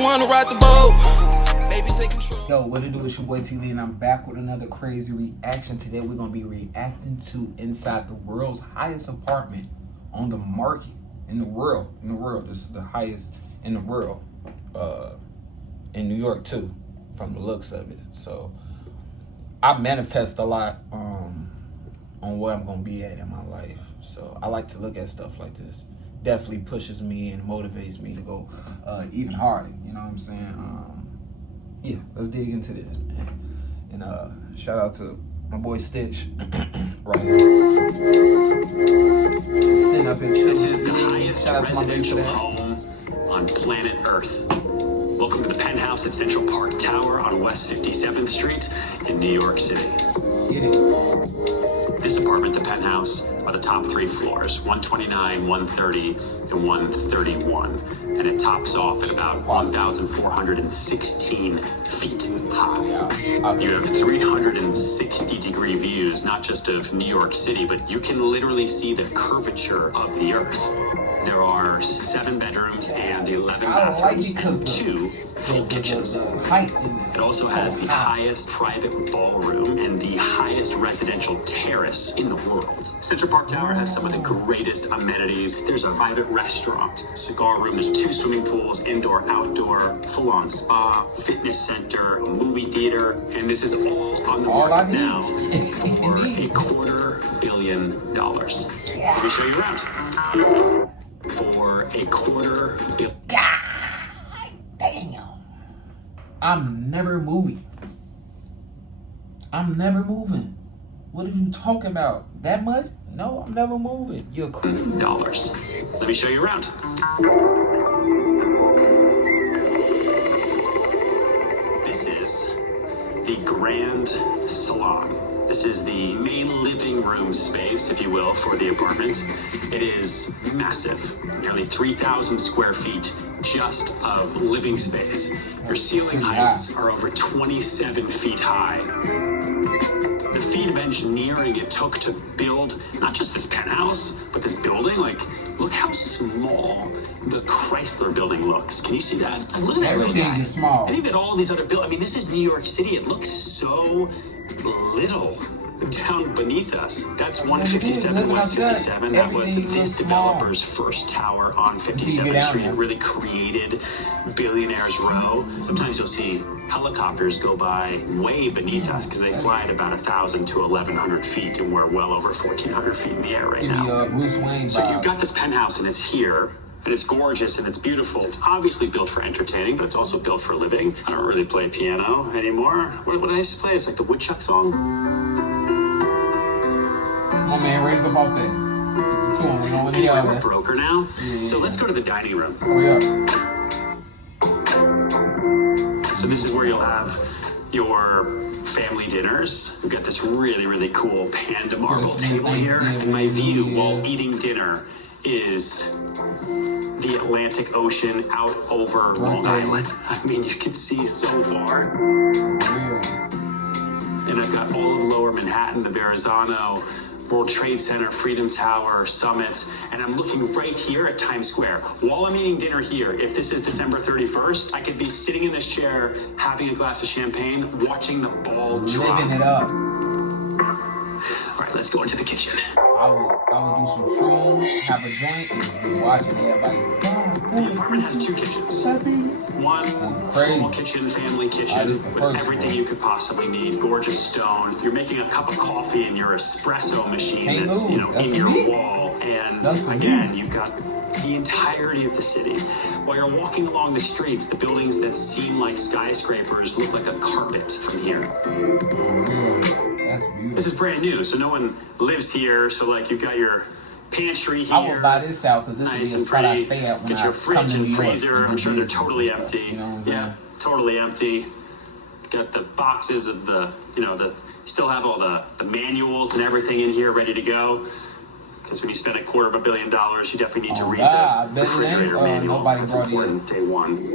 wanna ride the boat, baby, take control. Yo, what it do? It's your boy T-Lee, and I'm back with another crazy reaction. Today we're gonna be reacting to inside the world's highest apartment on the market in the world. This is the highest in the world, in New York too, from the looks of it. So I manifest a lot on where I'm gonna be at in my life. So I like to look at stuff like this. Definitely pushes me and motivates me to go even harder. You know what I'm saying? Yeah, let's dig into this, man. And shout out to my boy Stitch. Right here. Just sitting up here chilling. This is the highest residential home on planet Earth. Welcome to the penthouse at Central Park Tower on West 57th Street in New York City. Let's get it. This apartment, the penthouse, are the top 3 floors, 129, 130, and 131. And it tops off at about 1,416 feet high. You have 360-degree views, not just of New York City, but you can literally see the curvature of the Earth. There are 7 bedrooms and 11 bathrooms and 2 full kitchens. It also has the highest private ballroom and the highest residential terrace in the world. Central Park Tower has some of the greatest amenities. There's a private restaurant, cigar room, there's 2 swimming pools, indoor, outdoor, full-on spa, fitness center, a movie theater, and this is all on the market now for $250 million. Let me show you around. For $250 million. God damn. I'm never moving. What are you talking about? That much? No, I'm never moving. You're crazy. Dollars. Let me show you around. This is the Grand Salon. This is the main living room space, if you will, for the apartment. It is massive, nearly 3,000 square feet just of living space. Your ceiling heights are over 27 feet high. The feat of engineering it took to build not just this penthouse, but this building, like, look how small the Chrysler building looks. Can you see that? Look at that little guy. Everything is small. And even all these other buildings. I mean, this is New York City. It looks so little down beneath us. That's 157 West 57. That was this developer's first tower on 57th Street. It really created Billionaires Row. Sometimes you'll see helicopters go by way beneath us because they fly at about 1,000 to 1,100 feet, and we're well over 1,400 feet in the air right now. Bruce Wayne so you've got this penthouse, and it's here. And it's gorgeous and it's beautiful. It's obviously built for entertaining, but it's also built for living. I don't really play piano anymore. What did I used to play? It's like the Woodchuck song. My man, raise up off that. Anyway, we're broker now. Yeah. So let's go to the dining room. So this is where you'll have your family dinners. We've got this really, really cool panda marble table here. And my view while eating dinner is the Atlantic Ocean out over Long Island. I mean, you can see so far. And I've got all of Lower Manhattan, the Verrazano, World Trade Center, Freedom Tower, Summit, and I'm looking right here at Times Square. While I'm eating dinner here, if this is December 31st, I could be sitting in this chair, having a glass of champagne, watching the ball drop. Living it up. All right, let's go into the kitchen. I would do some shrooms, have a joint, and just be watching everybody. The apartment has 2 kitchens. One full kitchen, family kitchen, with everything you could possibly need. Gorgeous stone. You're making a cup of coffee in your espresso machine that's in your wall. And again, you've got the entirety of the city. While you're walking along the streets, the buildings that seem like skyscrapers look like a carpet from here. That's beautiful. This is brand new, so no one lives here. So like you've got your pantry here. I will buy this out because this is the spot I stay at when Get your fridge and freezer. I'm sure they're totally empty. You know yeah, totally empty. Got the boxes of the, still have all the manuals and everything in here ready to go. Because when you spend $250 million, you definitely need to read the refrigerator manual. That's important, day one.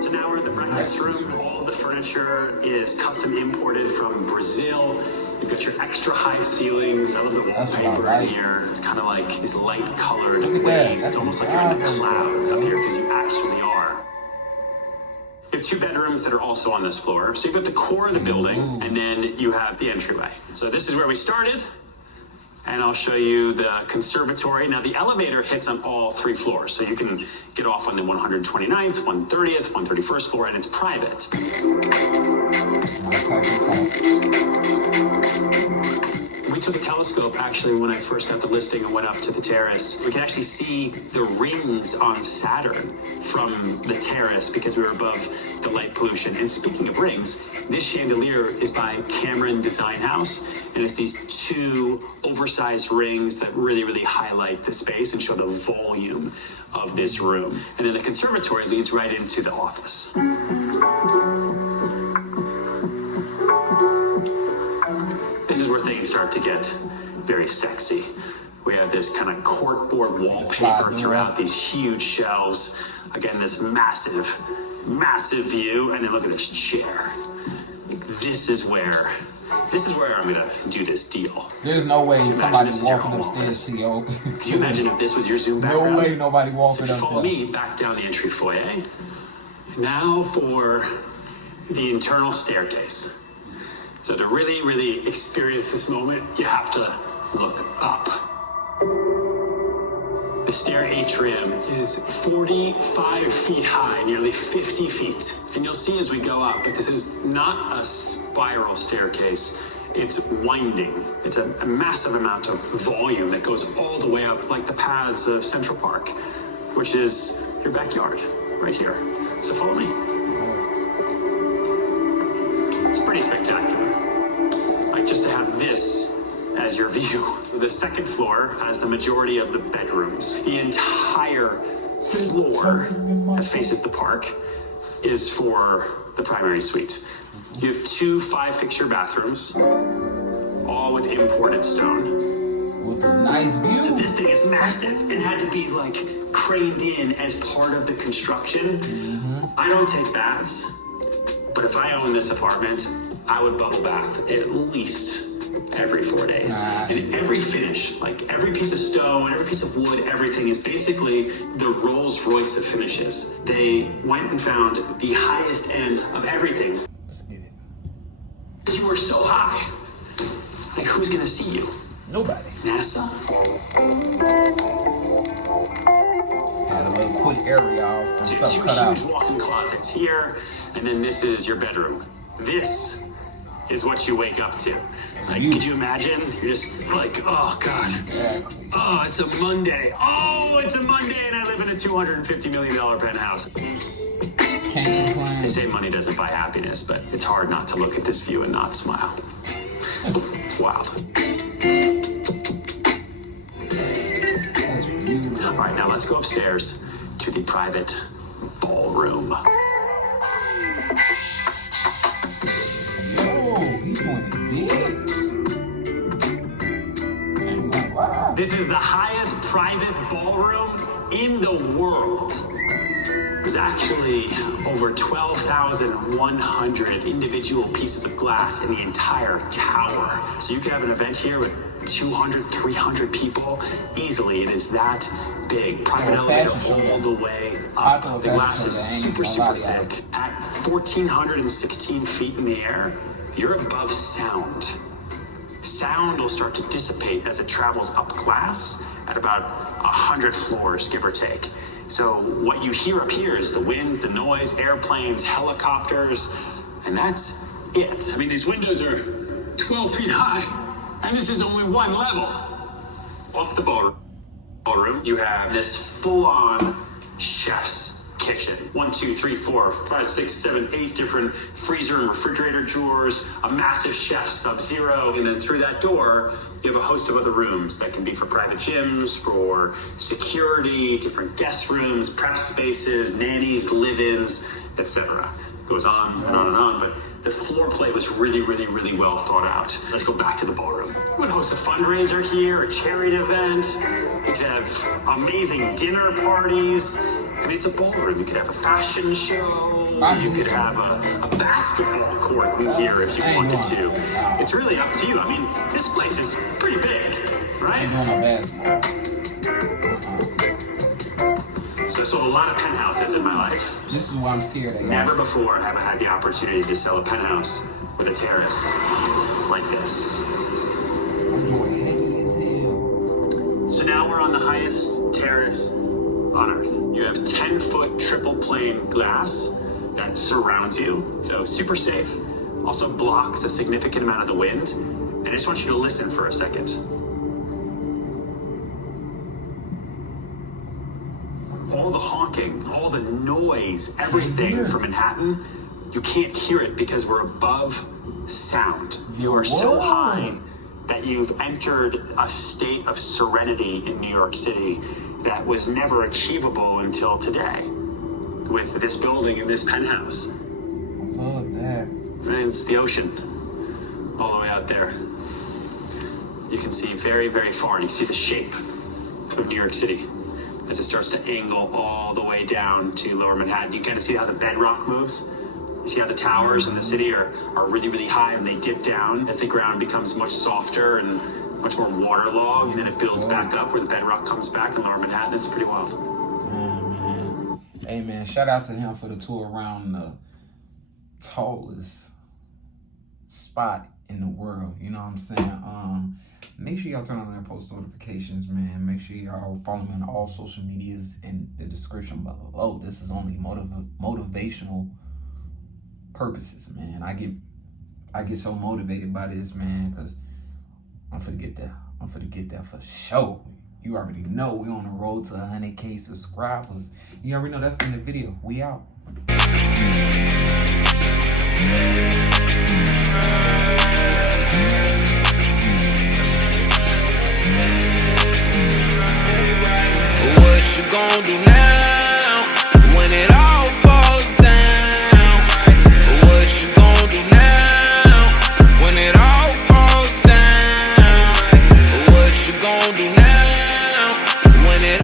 So now we're in the breakfast room. All of the furniture is custom imported from Brazil. You've got your extra high ceilings. I love the wallpaper in here. It's kind of like these light colored waves. It's almost like you're in the clouds up here because you actually are. You have 2 bedrooms that are also on this floor. So you've got the core of the building, and then you have the entryway. So this is where we started, and I'll show you the conservatory. Now the elevator hits on all 3 floors, so you can get off on the 129th, 130th, 131st floor, and it's private. We took a telescope actually when I first got the listing and went up to the terrace. We can actually see the rings on Saturn from the terrace because we were above the light pollution. And speaking of rings, this chandelier is by Cameron Design House, and it's these 2 oversized rings that really highlight the space and show the volume of this room. And then the conservatory leads right into the office. This is where things start to get very sexy. We have this kind of corkboard wallpaper throughout these huge shelves. Again, this massive view, and then look at this chair. This is where I'm gonna do this deal. There's no way somebody walking upstairs to yo. Could you imagine if this was your Zoom background? No way nobody walking So up there. follow me back down the entry foyer. Now for the internal staircase. So to really experience this moment, you have to look up. The stair atrium is 45 feet high, nearly 50 feet. And you'll see as we go up, but this is not a spiral staircase. It's winding. It's a massive amount of volume that goes all the way up, like the paths of Central Park, which is your backyard right here. So follow me. It's pretty spectacular. Like just to have this as your view. The second floor has the majority of the bedrooms. The entire floor that faces the park is for the primary suite. You have 2 5-fixture bathrooms, all with imported stone. With a nice view. So this thing is massive. It had to be like craned in as part of the construction. I don't take baths, but if I owned this apartment, I would bubble bath at least every 4 days. And every finish, like every piece of stone, every piece of wood, everything is basically the Rolls Royce of finishes. They went and found the highest end of everything. Let's get it. Because you are so high. Like who's gonna see you? Nobody. NASA? Had a little quick area, y'all. So 2 huge walk-in closets here, and then this is your bedroom. This is what you wake up to. Like, could you imagine? You're just like, oh God. Exactly. Oh, it's a Monday. Oh, it's a Monday, and I live in a $250 million penthouse. Can't complain. They say money doesn't buy happiness, but it's hard not to look at this view and not smile. It's wild. That's beautiful. All right, now let's go upstairs to the private ballroom. He's going to big. Wow. This is the highest private ballroom in the world. There's actually over 12,100 individual pieces of glass in the entire tower. So you can have an event here with 200, 300 people easily. It is that big. Private elevator all the way up. The glass is super thick. At 1,416 feet in the air, you're above sound. Sound will start to dissipate as it travels up glass at about 100 floors, give or take. So what you hear up here is the wind, the noise, airplanes, helicopters, and that's it. I mean, these windows are 12 feet high, and this is only 1 level. Off the ballroom, you have this full-on chef's kitchen. 1, 2, 3, 4, 5, 6, 7, 8 different freezer and refrigerator drawers, a massive chef Sub-Zero, and then through that door, you have a host of other rooms that can be for private gyms, for security, different guest rooms, prep spaces, nannies, live-ins, etc. Goes on and on and on, but the floor plate was really well thought out. Let's go back to the ballroom. You would host a fundraiser here, a charity event. You could have amazing dinner parties. I mean, it's a ballroom. You could have a fashion show. You could have a basketball court in here if you wanted to. It's really up to you. I mean, this place is pretty big, right? I'm doing a basketball. So I sold a lot of penthouses in my life. This is why I'm scared of. Never before have I had the opportunity to sell a penthouse with a terrace like this. I'm doing heavy as hell. So now we're on the highest terrace on Earth. You have 10-foot triple pane glass that surrounds you, so super safe. Also blocks a significant amount of the wind. And I just want you to listen for a second. All the honking, all the noise, everything from Manhattan, you can't hear it because we're above sound. You are so high that you've entered a state of serenity in New York City that was never achievable until today with this building and this penthouse. Love that. And it's the ocean all the way out there. You can see very, very far, and you can see the shape of New York City as it starts to angle all the way down to lower Manhattan. You kind of see how the bedrock moves. You see how the towers in the city are really, really high, and they dip down as the ground becomes much softer and much more waterlogged, and then it builds back up where the bedrock comes back in lower Manhattan. It's pretty wild. Man. Hey, man, shout out to him for the tour around the tallest spot in the world. You know what I'm saying? Make sure y'all turn on that post notifications, man. Make sure y'all follow me on all social medias in the description below. This is only motivational purposes, man. I get so motivated by this, man, because I'm finna get there. I'm finna get there for sure. You already know we on the road to 100K subscribers. You already know that's in the video. We out. Stay right.